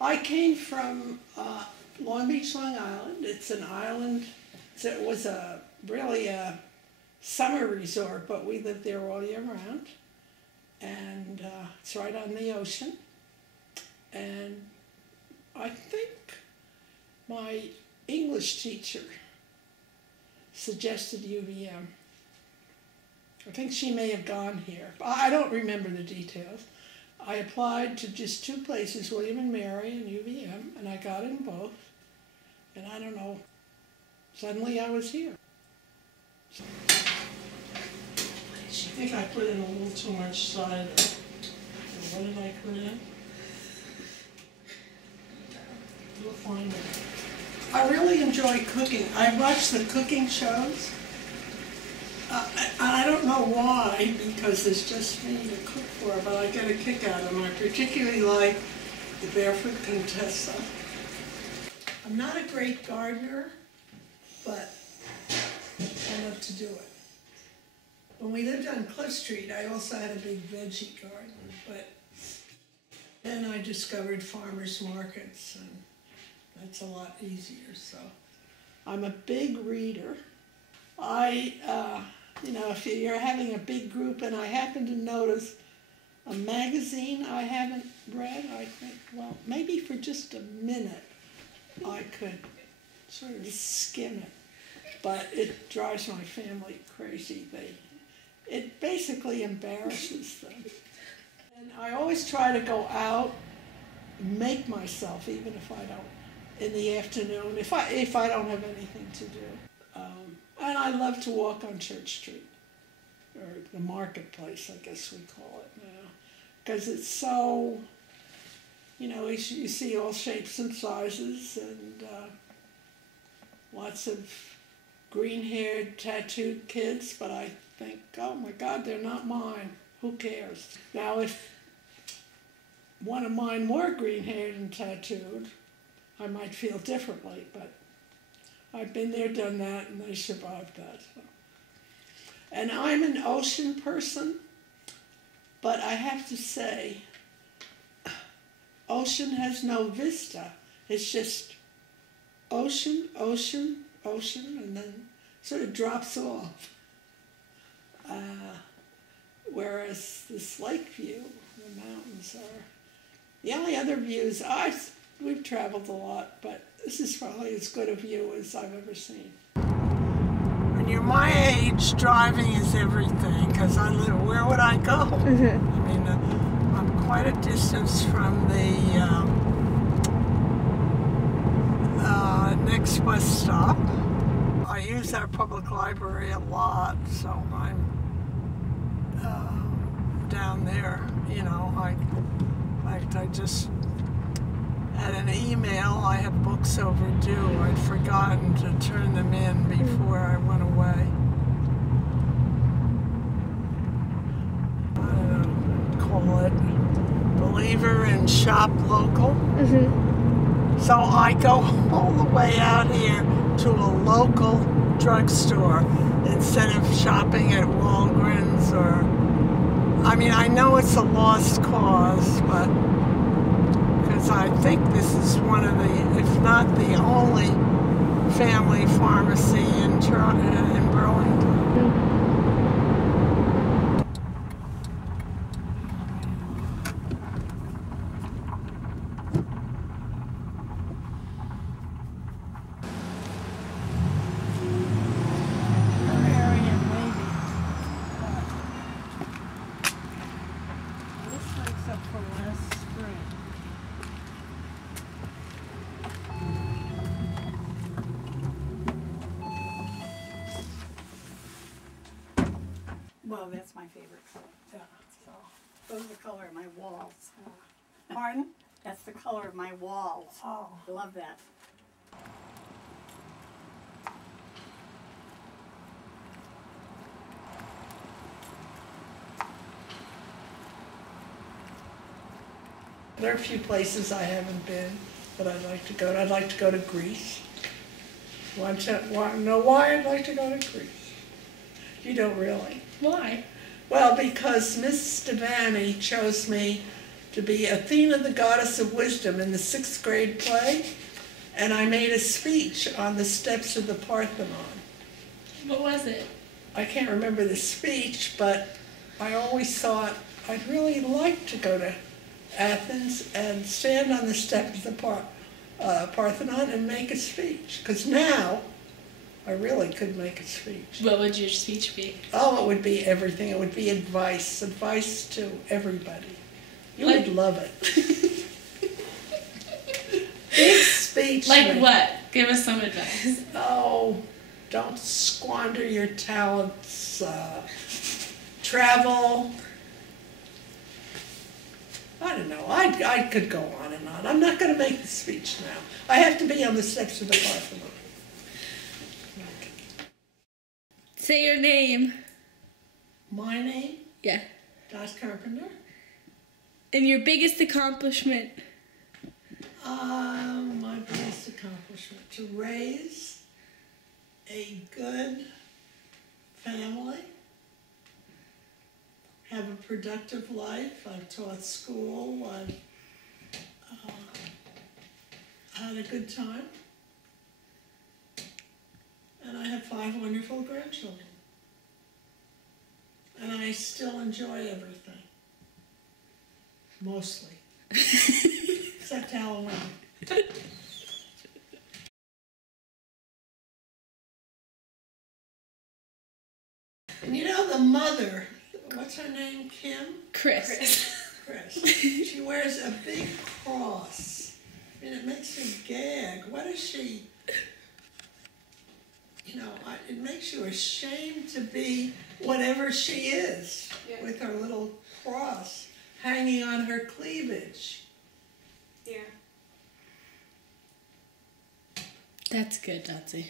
I came from Long Beach, Long Island. It's an island. It was really a summer resort, but we lived there all year round. And it's right on the ocean. And I think my English teacher suggested UVM. I think she may have gone here. I don't remember the details. I applied to just two places, William and Mary and UVM, and I got in both. And I don't know, suddenly I was here. I think I put in a little too much cider. What did I put in? You'll find it. I really enjoy cooking. I watch the cooking shows. I don't know why, because it's just me to cook for, but I get a kick out of them. I particularly like the Barefoot Contessa. I'm not a great gardener, but I love to do it. When we lived on Cliff Street, I also had a big veggie garden, but then I discovered farmers markets, and that's a lot easier, so. I'm a big reader. If you're having a big group and I happen to notice a magazine I haven't read, I think, well, maybe for just a minute I could sort of skim it. But it drives my family crazy. It basically embarrasses them. And I always try to go out, make myself, even if I don't, in the afternoon, if I don't have anything to do. And I love to walk on Church Street, or the marketplace, I guess we call it now, because it's so, you see all shapes and sizes, and lots of green-haired, tattooed kids, but I think, oh my God, they're not mine. Who cares? Now, if one of mine were green-haired and tattooed, I might feel differently, but I've been there, done that, and they survived that. So. And I'm an ocean person, but I have to say, ocean has no vista. It's just ocean, ocean, ocean, and then sort of drops off. Whereas this lake view, the mountains are, the only other views, we've traveled a lot, but this is probably as good a view as I've ever seen. When you're my age, driving is everything, because where would I go? I mean, I'm quite a distance from the next bus stop. I use our public library a lot, so I'm down there, I just had an email, I have books overdue. I'd forgotten to turn them in before I went away. I don't know, call it believer and shop local. So I go all the way out here to a local drugstore instead of shopping at Walgreens or, I know it's a lost cause, but because I think this is one of the, if not the only family pharmacy in Burlington. Well, that's my favorite color. Yeah. So, those are the color of my walls. Pardon? That's the color of my walls. Oh. I love that. There are a few places I haven't been that I'd like to go to. I'd like to go to Greece. Want to know why I'd like to go to Greece? You don't really. Why? Well, because Miss Stevani chose me to be Athena, the goddess of wisdom, in the 6th grade play, and I made a speech on the steps of the Parthenon. What was it? I can't remember the speech, but I always thought I'd really like to go to Athens and stand on the steps of the Parthenon and make a speech. Because now, I really could make a speech. What would your speech be? Oh, it would be everything. It would be advice to everybody. You Like- would love it. Big speech. Like what? Give us some advice. Oh, don't squander your talents. Travel. I don't know. I could go on and on. I'm not going to make the speech now. I have to be on the steps of the Parthenon. Say your name. My name, Yeah. Dorothy Carpenter. And your biggest accomplishment. My biggest accomplishment, to raise a good family, have a productive life. I've taught school. I've had a good time. And I have 5 wonderful grandchildren. And I still enjoy everything. Mostly. Except Halloween. And you know the mother, what's her name, Kim? Chris. Chris. She wears a big cross. And it makes me gag. What is she? You know, it makes you ashamed to be whatever she is, Yeah. with her little cross hanging on her cleavage. Yeah. That's good, Dotsy.